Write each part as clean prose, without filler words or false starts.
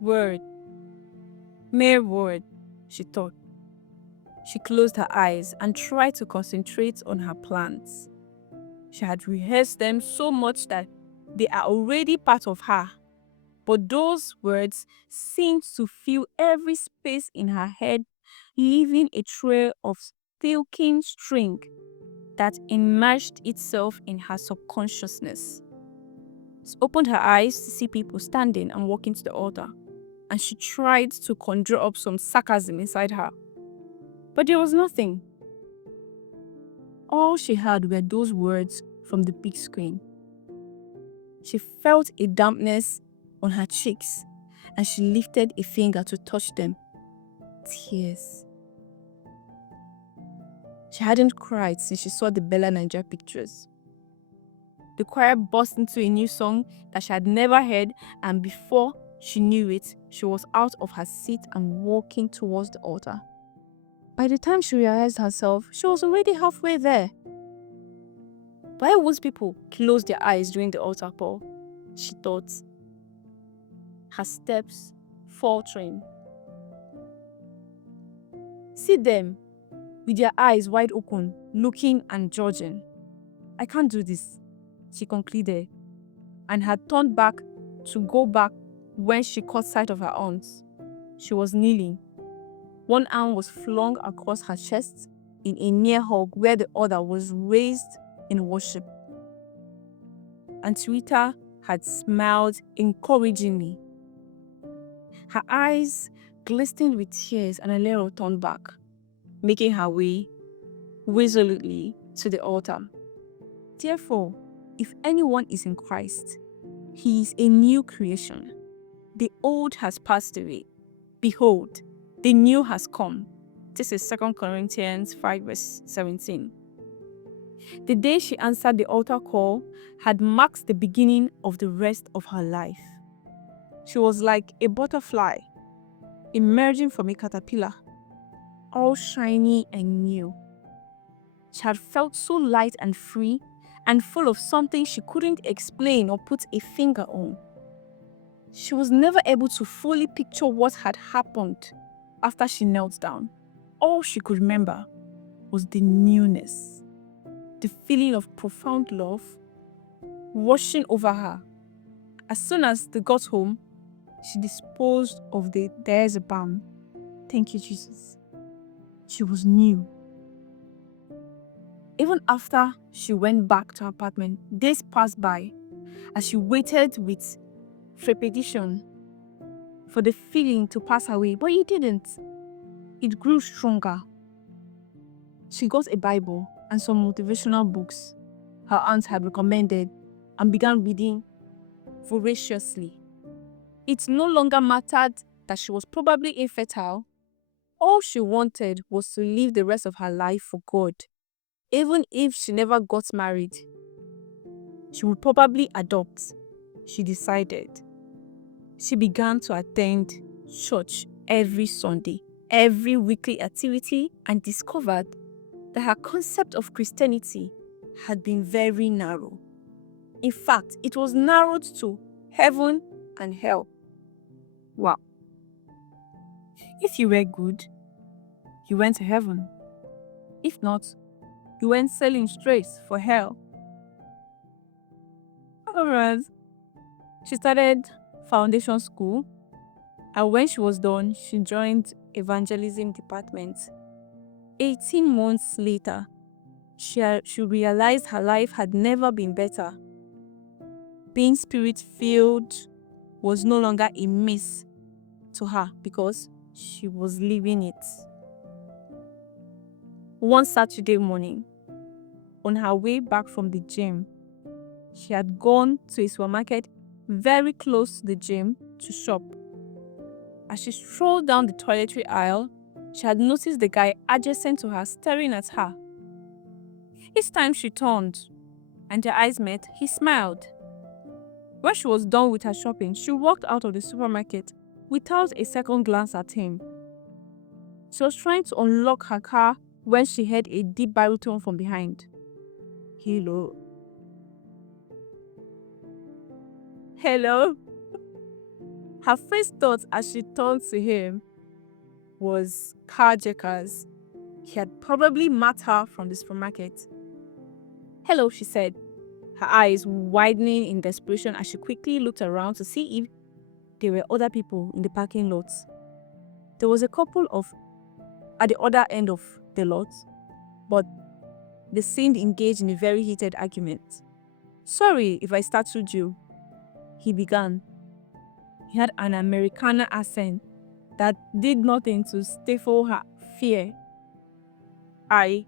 Word, mere word, she thought. She closed her eyes and tried to concentrate on her plans. She had rehearsed them so much that they are already part of her. But those words seemed to fill every space in her head, leaving a trail of silken string that immersed itself in her subconsciousness. She opened her eyes to see people standing and walking to the altar, and she tried to conjure up some sarcasm inside her. But there was nothing. All she had were those words from the big screen. She felt a dampness on her cheeks, and she lifted a finger to touch them. Tears. She hadn't cried since she saw the Bella Niger pictures. The choir burst into a new song that she had never heard, and before she knew it, she was out of her seat and walking towards the altar. By the time she realized herself, she was already halfway there. Why would people close their eyes during the altar call? She thought, her steps faltering. See them, with their eyes wide open, looking and judging. I can't do this, she concluded, and had turned back to go back when she caught sight of her aunt. She was kneeling. One arm was flung across her chest in a near hug where the other was raised in worship. And Twitter had smiled encouragingly. Her eyes glistened with tears, and Alero turned back, making her way resolutely to the altar. Therefore, if anyone is in Christ, he is a new creation. The old has passed away. Behold, the new has come. This is 2 Corinthians 5 verse 17. The day she answered the altar call had marked the beginning of the rest of her life. She was like a butterfly emerging from a caterpillar, all shiny and new. She had felt so light and free and full of something she couldn't explain or put a finger on. She was never able to fully picture what had happened after she knelt down. All she could remember was the newness, the feeling of profound love washing over her. As soon as they got home, she disposed of the diazepam. Thank you, Jesus. She was new. Even after she went back to her apartment, days passed by as she waited with trepidation for the feeling to pass away, but it didn't. It grew stronger. She got a Bible and some motivational books her aunt had recommended and began reading voraciously. It no longer mattered that she was probably infertile. All she wanted was to live the rest of her life for God. Even if she never got married, she would probably adopt, she decided. She began to attend church every Sunday, every weekly activity, and discovered that her concept of Christianity had been very narrow. In fact, it was narrowed to heaven and hell. Wow. If you were good, you went to heaven. If not, you went sailing straight for hell. Alright. She started foundation school, and when she was done, she joined evangelism department. 18 months later, she realized her life had never been better. Being spirit-filled was no longer a miss to her because she was living it. One Saturday morning, on her way back from the gym, she had gone to a supermarket very close to the gym to shop. As she strolled down the toiletry aisle, she had noticed the guy adjacent to her staring at her. Each time she turned and their eyes met, he smiled. When she was done with her shopping, she walked out of the supermarket without a second glance at him. She was trying to unlock her car when she heard a deep baritone from behind. Hello. Hello? Her first thought as she turned to him was carjackers. He had probably met her from the supermarket. "Hello," she said, her eyes widening in desperation as she quickly looked around to see if there were other people in the parking lot. There was a couple at the other end of the lot, but they seemed engaged in a very heated argument. "Sorry if I startled you," he began. He had an Americana accent that did nothing to stifle her fear. I,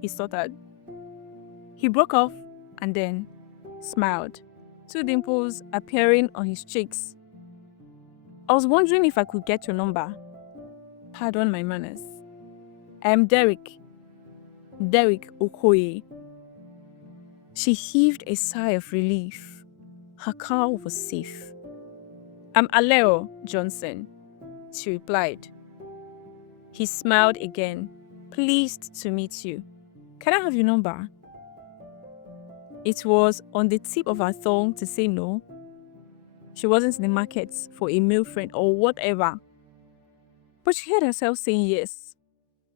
he stuttered. He broke off and then smiled, two dimples appearing on his cheeks. "I was wondering if I could get your number." "Pardon my manners. I am Derek Okoye." She heaved a sigh of relief. Her car was safe. "I'm Alero Johnson," she replied. He smiled again. "Pleased to meet you. Can I have your number?" It was on the tip of her tongue to say no. She wasn't in the market for a male friend or whatever. But she heard herself saying yes.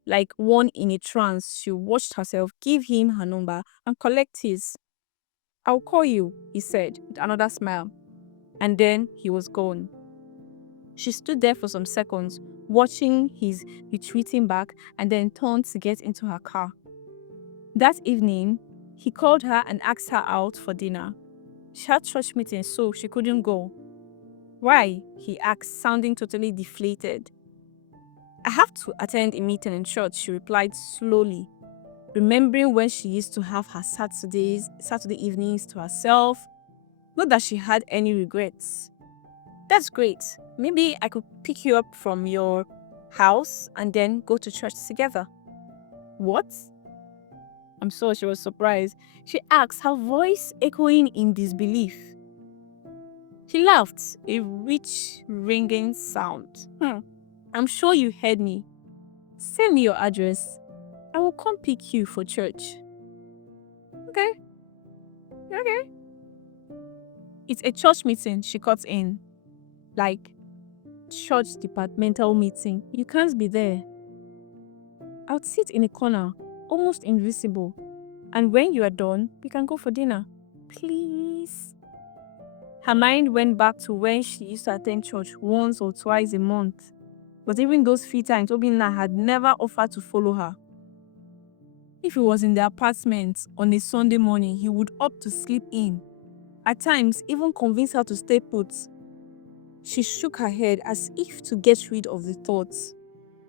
Like one in a trance, she watched herself give him her number and collect his. "I'll call you," he said with another smile. And then he was gone. She stood there for some seconds, watching his retreating back, and then turned to get into her car. That evening, he called her and asked her out for dinner. She had church meetings, so she couldn't go. "Why?" he asked, sounding totally deflated. "I have to attend a meeting in church," she replied slowly, remembering when she used to have her Saturday evenings to herself. Not that she had any regrets. "That's great. Maybe I could pick you up from your house and then go to church together." "What?" I'm sure she was surprised. She asked, her voice echoing in disbelief. He laughed, a rich, ringing sound. "I'm sure you heard me. Send me your address. I will come pick you for church." Okay. It's a church meeting, she cut in. Like, church departmental meeting. You can't be there. I'll sit in a corner, almost invisible. And when you are done, we can go for dinner. Please. Her mind went back to when she used to attend church once or twice a month. But even those few times, Obinna had never offered to follow her. If he was in the apartment on a Sunday morning, he would opt to sleep in. At times, even convince her to stay put. She shook her head as if to get rid of the thoughts.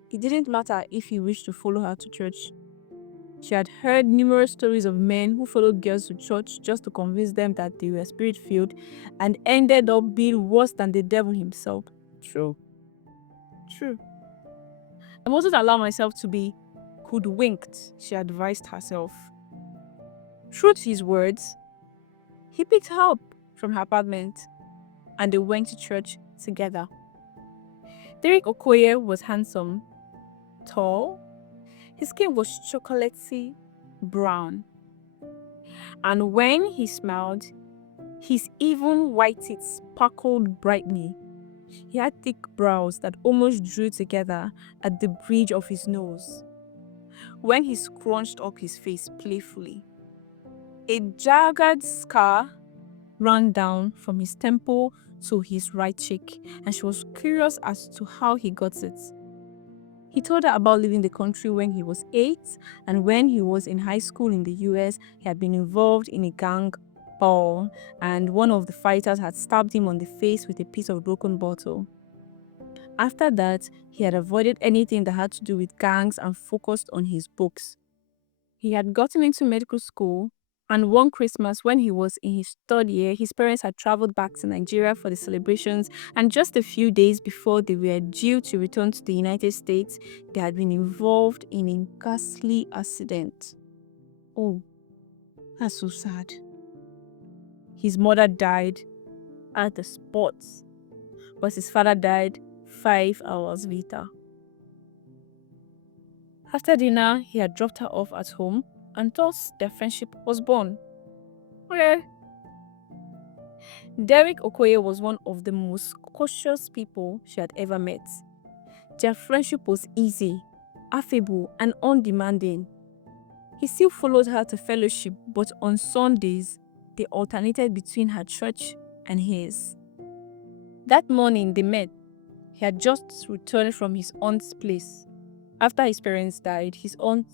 It didn't matter if he wished to follow her to church. She had heard numerous stories of men who followed girls to church just to convince them that they were spirit-filled and ended up being worse than the devil himself. True. I mustn't allow myself to be hoodwinked, she advised herself. True to his words, he picked her up from her apartment and they went to church together. Derek Okoye was handsome, tall. His skin was chocolatey brown. And when he smiled, his even white teeth sparkled brightly. He had thick brows that almost drew together at the bridge of his nose. When he scrunched up his face playfully, a jagged scar ran down from his temple to his right cheek, and she was curious as to how he got it. He told her about leaving the country when he was 8, and when he was in high school in the US, he had been involved in a gang brawl, and one of the fighters had stabbed him on the face with a piece of broken bottle. After that, he had avoided anything that had to do with gangs and focused on his books. He had gotten into medical school, and one Christmas when he was in his 3rd year, his parents had traveled back to Nigeria for the celebrations, and just a few days before they were due to return to the United States, they had been involved in a ghastly accident. Oh, that's so sad. His mother died at the spot, but his father died 5 hours later. After dinner, he had dropped her off at home, and thus their friendship was born. Okay. Derek Okoye was one of the most cautious people she had ever met. Their friendship was easy, affable, and undemanding. He still followed her to fellowship, but on Sundays, they alternated between her church and his. That morning they met. He had just returned from his aunt's place. After his parents died, his aunt,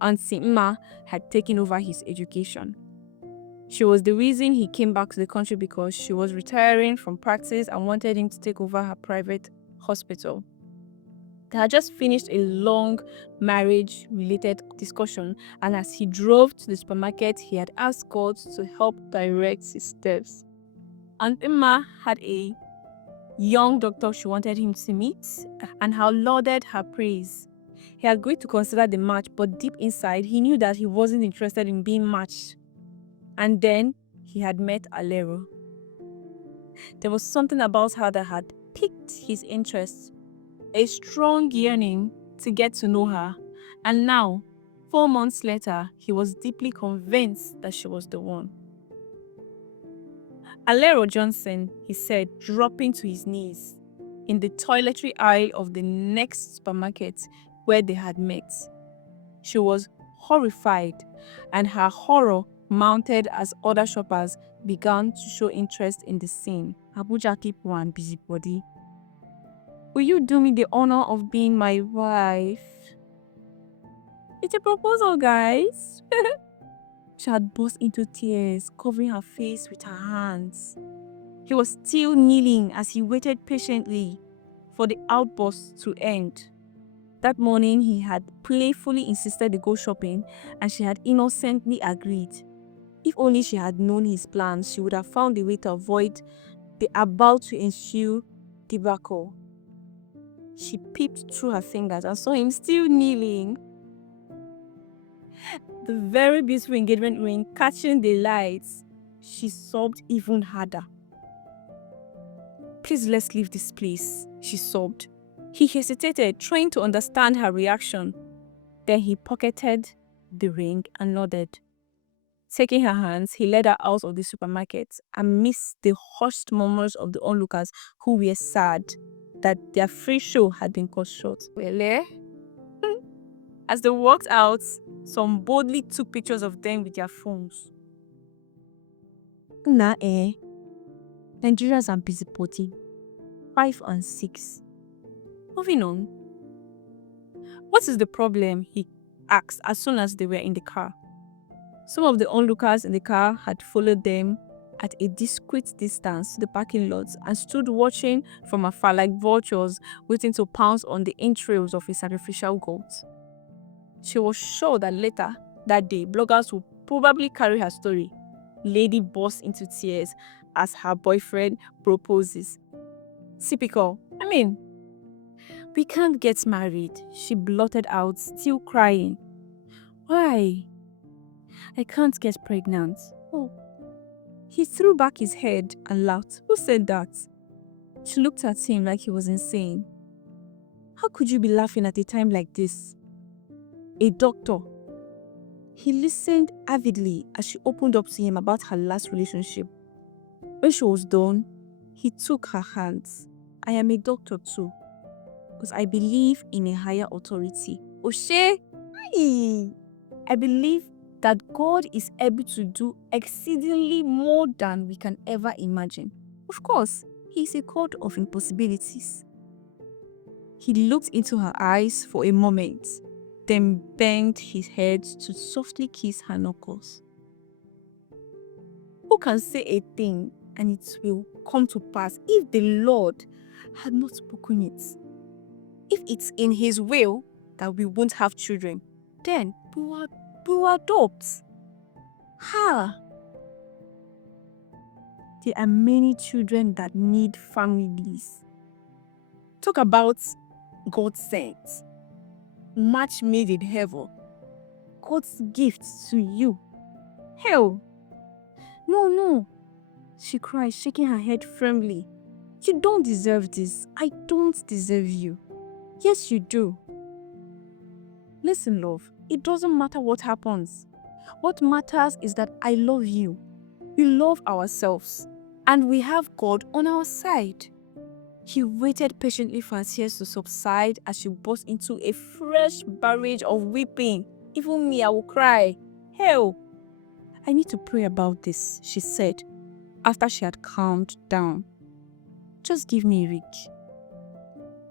Auntie Mma, had taken over his education. She was the reason he came back to the country because she was retiring from practice and wanted him to take over her private hospital. They had just finished a long marriage-related discussion, and as he drove to the supermarket, he had asked God to help direct his steps. Aunt Emma had a young doctor she wanted him to meet, and how lauded her praise. He agreed to consider the match, but deep inside, he knew that he wasn't interested in being matched. And then he had met Alero. There was something about her that had piqued his interest, a strong yearning to get to know her. And now, 4 months later, he was deeply convinced that she was the one. Alero Johnson, he said, dropping to his knees in the toiletry aisle of the next supermarket where they had met. She was horrified, and her horror mounted as other shoppers began to show interest in the scene. Abuja people and busybody. Will you do me the honor of being my wife? It's a proposal, guys. She had burst into tears, covering her face with her hands. He was still kneeling as he waited patiently for the outburst to end. That morning, he had playfully insisted they go shopping, and she had innocently agreed. If only she had known his plans, she would have found a way to avoid the about to ensue debacle. She peeped through her fingers and saw him still kneeling. The very beautiful engagement ring catching the lights, she sobbed even harder. Please, let's leave this place, she sobbed. He hesitated, trying to understand her reaction. Then he pocketed the ring and nodded. Taking her hands, he led her out of the supermarket amidst the hushed murmurs of the onlookers who were sad that their free show had been cut short. Well, as they walked out, some boldly took pictures of them with their phones. Nigerians are busybody. 5 and 6. Moving on. What is the problem? He asked as soon as they were in the car. Some of the onlookers in the car had followed them at a discreet distance to the parking lot and stood watching from afar like vultures waiting to pounce on the entrails of a sacrificial goat. She was sure that later that day, bloggers would probably carry her story. Lady burst into tears as her boyfriend proposes. Typical. We can't get married, she blurted out, still crying. Why? I can't get pregnant. Oh. He threw back his head and laughed. Who said that? She looked at him like he was insane. How could you be laughing at a time like this? A doctor. He listened avidly as she opened up to him about her last relationship. When she was done, he took her hands. I am a doctor too, because I believe in a higher authority. Oshe, I believe that God is able to do exceedingly more than we can ever imagine. Of course, He is a God of impossibilities. He looked into her eyes for a moment, then bent his head to softly kiss her knuckles. Who can say a thing and it will come to pass if the Lord had not spoken it? If it's in His will that we won't have children, then we will adopt. There are many children that need families. Talk about God sent, match made in heaven, God's gift to you. Hell, no, she cried, shaking her head firmly. You don't deserve this. I don't deserve you. Yes, you do. Listen, love, it doesn't matter what happens. What matters is that I love you. We love ourselves. And we have God on our side. He waited patiently for her tears to subside as she burst into a fresh barrage of weeping. Even me, I will cry. Hell, I need to pray about this, she said, after she had calmed down. Just give me a week.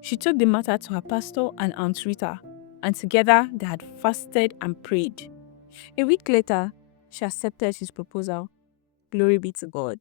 She took the matter to her pastor and Aunt Rita, and together they had fasted and prayed. A week later, she accepted his proposal. Glory be to God.